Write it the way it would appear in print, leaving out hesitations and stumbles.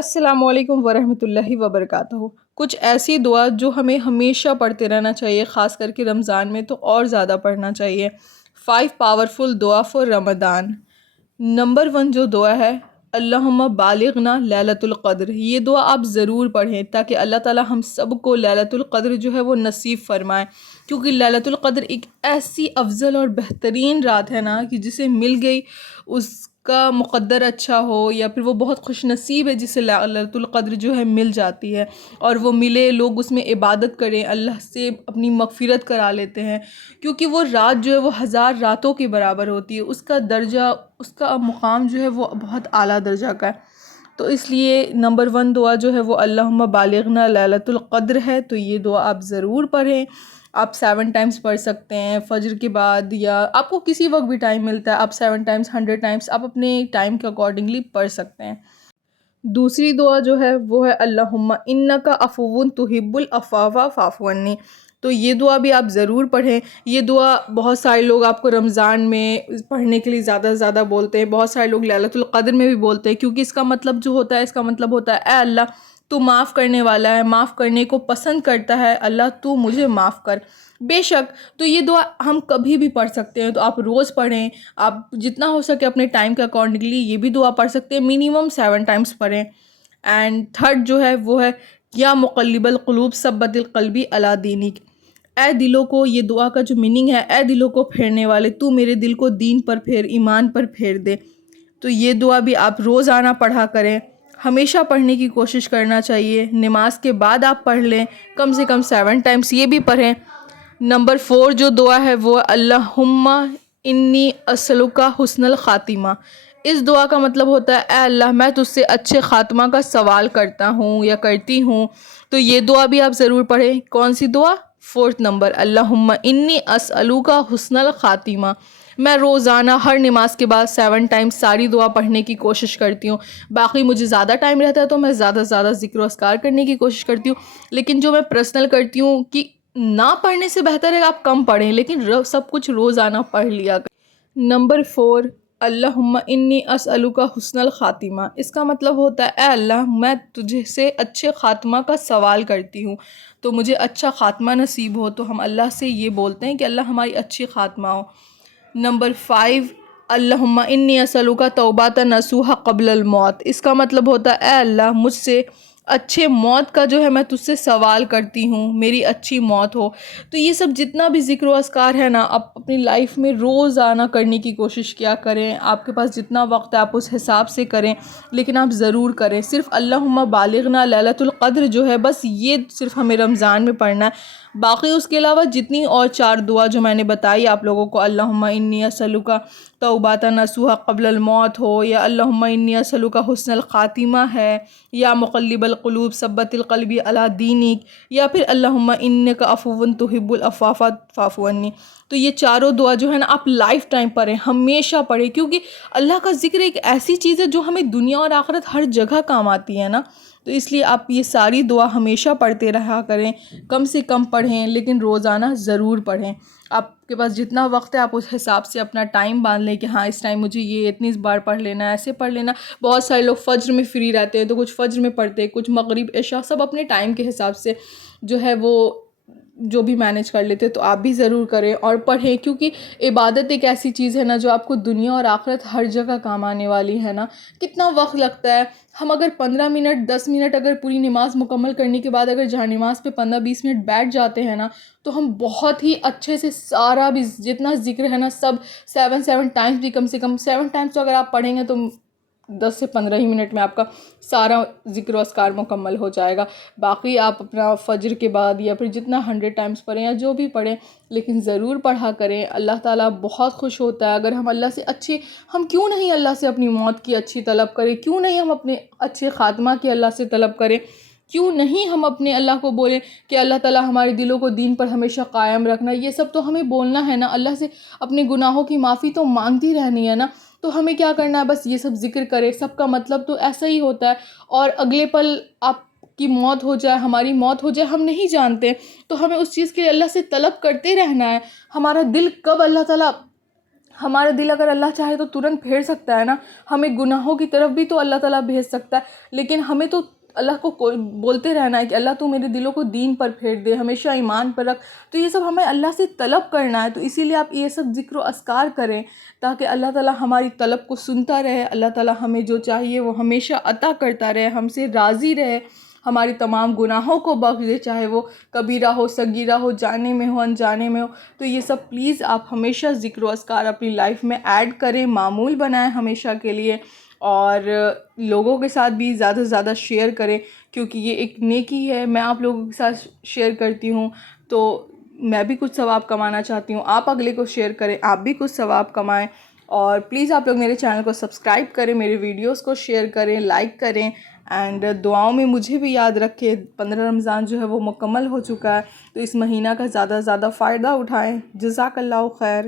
السلام علیکم ورحمۃ اللہ وبرکاتہ۔ کچھ ایسی دعا جو ہمیں ہمیشہ پڑھتے رہنا چاہیے، خاص کر کے رمضان میں تو اور زیادہ پڑھنا چاہیے۔ 5 پاورفل دعا فور رمضان۔ نمبر 1 جو دعا ہے، اللہم بالغنا لیلۃ القدر۔ یہ دعا آپ ضرور پڑھیں تاکہ اللہ تعالی ہم سب کو لیلۃ القدر جو ہے وہ نصیب فرمائے، کیونکہ لیلۃ القدر ایک ایسی افضل اور بہترین رات ہے نا کہ جسے مل گئی اس کا مقدر اچھا ہو، یا پھر وہ بہت خوش نصیب ہے جسے لیلۃ القدر جو ہے مل جاتی ہے، اور وہ ملے، لوگ اس میں عبادت کریں، اللہ سے اپنی مغفرت کرا لیتے ہیں، کیونکہ وہ رات جو ہے وہ 1000 راتوں کے برابر ہوتی ہے۔ اس کا درجہ، اس کا مقام جو ہے وہ بہت اعلیٰ درجہ کا ہے۔ تو اس لیے نمبر 1 دعا جو ہے وہ اللہم بالغنا لیلۃ القدر ہے، تو یہ دعا آپ ضرور پڑھیں۔ آپ 7 ٹائمز پڑھ سکتے ہیں فجر کے بعد، یا آپ کو کسی وقت بھی ٹائم ملتا ہے، آپ 7 ٹائمز 100 ٹائمز آپ اپنے ٹائم کے اکارڈنگلی پڑھ سکتے ہیں۔ دوسری دعا جو ہے وہ ہے اللہم انک عفو تحب العفو فاعف عنی۔ تو یہ دعا بھی آپ ضرور پڑھیں۔ یہ دعا بہت سارے لوگ آپ کو رمضان میں پڑھنے کے لیے زیادہ سے زیادہ بولتے ہیں، بہت سارے لوگ لیلۃ القدر میں بھی بولتے ہیں، کیونکہ اس کا مطلب جو ہوتا ہے، اس کا مطلب ہوتا ہے اے اللہ تو معاف کرنے والا ہے، معاف کرنے کو پسند کرتا ہے، اللہ تو مجھے معاف کر۔ بے شک تو یہ دعا ہم کبھی بھی پڑھ سکتے ہیں، تو آپ روز پڑھیں، آپ جتنا ہو سکے اپنے ٹائم کے اکارڈنگلی یہ بھی دعا پڑھ سکتے ہیں، منیمم 7 ٹائمز پڑھیں۔ اینڈ تھرڈ جو ہے وہ ہے یا مقلب القلوب ثبت القلبی علی دینک۔ اے دلوں کو، یہ دعا کا جو میننگ ہے، اے دلوں کو پھیرنے والے تو میرے دل کو دین پر پھیر، ایمان پر پھیر دے۔ تو یہ دعا بھی آپ روزانہ پڑھا کریں، ہمیشہ پڑھنے کی کوشش کرنا چاہیے۔ نماز کے بعد آپ پڑھ لیں، کم سے کم 7 ٹائمز یہ بھی پڑھیں۔ نمبر 4 جو دعا ہے وہ اللہم انی اسألک حسن الخاتمہ۔ اس دعا کا مطلب ہوتا ہے اے اللہ میں تجھ سے اچھے خاتمہ کا سوال کرتا ہوں یا کرتی ہوں۔ تو یہ دعا بھی آپ ضرور پڑھیں۔ کون سی دعا؟ 4 نمبر، اللہم انی اسألک حسن الخاتمہ۔ میں روزانہ ہر نماز کے بعد 7 ٹائمز ساری دعا پڑھنے کی کوشش کرتی ہوں۔ باقی مجھے زیادہ ٹائم رہتا ہے تو میں زیادہ سے زیادہ ذکر و اذکار کرنے کی کوشش کرتی ہوں، لیکن جو میں پرسنل کرتی ہوں کہ نہ پڑھنے سے بہتر ہے آپ کم پڑھیں، لیکن سب کچھ روزانہ پڑھ لیا کریں۔ نمبر 4 اللہم انی اسألک حسن الخاتمہ۔ اس کا مطلب ہوتا ہے اے اللہ میں تجھے سے اچھے خاتمہ کا سوال کرتی ہوں، تو مجھے اچھا خاتمہ نصیب ہو۔ تو ہم اللہ سے یہ بولتے ہیں کہ اللہ ہماری اچھی خاتمہ ہو۔ نمبر 5 اللہم انی اسألک توبۃ نصوحا قبل الموت۔ اس کا مطلب ہوتا ہے اے اللہ مجھ سے اچھے موت کا جو ہے میں تجھ سے سوال کرتی ہوں، میری اچھی موت ہو۔ تو یہ سب جتنا بھی ذکر و اذکار ہے نا، آپ اپنی لائف میں روزانہ کرنے کی کوشش کیا کریں۔ آپ کے پاس جتنا وقت ہے آپ اس حساب سے کریں، لیکن آپ ضرور کریں۔ صرف اللہم بالغنا لیلۃ القدر جو ہے بس یہ صرف ہمیں رمضان میں پڑھنا ہے۔ باقی اس کے علاوہ جتنی اور 4 دعا جو میں نے بتائی آپ لوگوں کو، اللہم انی اسألک توبۃ نصوحا قبل الموت ہو، یا اللہم انی اسألک حسن الخاتمہ ہے، یا مقلب القلوب ثبت القلبی علی دینک، یا پھر اللہم انک عفو تحب العفو فاعف عنی۔ تو یہ چاروں دعا جو ہے نا آپ لائف ٹائم پڑھیں، ہمیشہ پڑھیں، کیونکہ اللہ کا ذکر ایک ایسی چیز ہے جو ہمیں دنیا اور آخرت ہر جگہ کام آتی ہے نا۔ تو اس لیے آپ یہ ساری دعا ہمیشہ پڑھتے رہا کریں، کم سے کم پڑھیں لیکن روزانہ ضرور پڑھیں۔ آپ کے پاس جتنا وقت ہے آپ اس حساب سے اپنا ٹائم باندھ لیں کہ ہاں اس ٹائم مجھے یہ اتنی بار پڑھ لینا ہے، ایسے پڑھ لینا۔ بہت سارے لوگ فجر میں فری رہتے ہیں تو کچھ فجر میں پڑھتے ہیں، کچھ مغرب عشاء، سب اپنے ٹائم کے حساب سے جو ہے وہ جو بھی مینیج کر لیتے۔ تو آپ بھی ضرور کریں اور پڑھیں، کیونکہ عبادت ایک ایسی چیز ہے نا جو آپ کو دنیا اور آخرت ہر جگہ کام آنے والی ہے نا۔ کتنا وقت لگتا ہے، ہم اگر 15 منٹ 10 منٹ اگر پوری نماز مکمل کرنے کے بعد اگر جہاں نماز پہ 15-20 منٹ بیٹھ جاتے ہیں نا، تو ہم بہت ہی اچھے سے سارا بھی جتنا ذکر ہے نا سب 7 ٹائمز بھی، کم سے کم 7 ٹائمز تو اگر آپ پڑھیں گے تو 10 سے 15 ہی منٹ میں آپ کا سارا ذکر و اذکار مکمل ہو جائے گا۔ باقی آپ اپنا فجر کے بعد یا پھر جتنا 100 ٹائمز پڑھیں یا جو بھی پڑھیں، لیکن ضرور پڑھا کریں۔ اللہ تعالیٰ بہت خوش ہوتا ہے اگر ہم اللہ سے ہم کیوں نہیں اللہ سے اپنی موت کی اچھی طلب کریں، کیوں نہیں ہم اپنے اچھے خاتمہ کی اللہ سے طلب کریں، کیوں نہیں ہم اپنے اللہ کو بولیں کہ اللہ تعالیٰ ہمارے دلوں کو دین پر ہمیشہ قائم رکھنا۔ یہ سب تو ہمیں بولنا ہے نا، اللہ سے اپنے گناہوں کی معافی تو مانگتی رہنی ہے نا۔ تو ہمیں کیا کرنا ہے، بس یہ سب ذکر کرے۔ سب کا مطلب تو ایسا ہی ہوتا ہے، اور اگلے پل آپ کی موت ہو جائے، ہماری موت ہو جائے، ہم نہیں جانتے، تو ہمیں اس چیز کے لیے اللہ سے طلب کرتے رہنا ہے۔ ہمارا دل کب اللہ تعالیٰ ہمارا دل اگر اللہ چاہے تو ترنت پھیر سکتا ہے نا، ہمیں گناہوں کی طرف بھی تو اللہ تعالیٰ بھیج سکتا ہے، لیکن ہمیں تو اللہ کو بولتے رہنا ہے کہ اللہ تو میرے دلوں کو دین پر پھیر دے، ہمیشہ ایمان پر رکھ. تو یہ سب ہمیں اللہ سے طلب کرنا ہے. تو اسی لیے آپ یہ سب ذکر و اذکار کریں تاکہ اللہ تعالیٰ ہماری طلب کو سنتا رہے، اللہ تعالیٰ ہمیں جو چاہیے وہ ہمیشہ عطا کرتا رہے، ہم سے راضی رہے، ہماری تمام گناہوں کو بخش دے، چاہے وہ کبیرہ ہو صغیرہ ہو، جانے میں ہو انجانے میں ہو. تو یہ سب پلیز آپ ہمیشہ ذکر و اذکار اپنی لائف میں ایڈ کریں، معمول بنائیں ہمیشہ کے لیے، اور لوگوں کے ساتھ بھی زیادہ سے زیادہ شیئر کریں، کیونکہ یہ ایک نیکی ہے. میں آپ لوگوں کے ساتھ شیئر کرتی ہوں تو میں بھی کچھ ثواب کمانا چاہتی ہوں، آپ اگلے کو شیئر کریں، آپ بھی کچھ ثواب کمائیں. اور پلیز آپ لوگ میرے چینل کو سبسکرائب کریں، میرے ویڈیوز کو شیئر کریں، لائک کریں، اینڈ دعاؤں میں مجھے بھی یاد رکھیں. 15 رمضان جو ہے وہ مکمل ہو چکا ہے، تو اس مہینہ کا زیادہ سے زیادہ فائدہ اٹھائیں. جزاک اللہ خیر.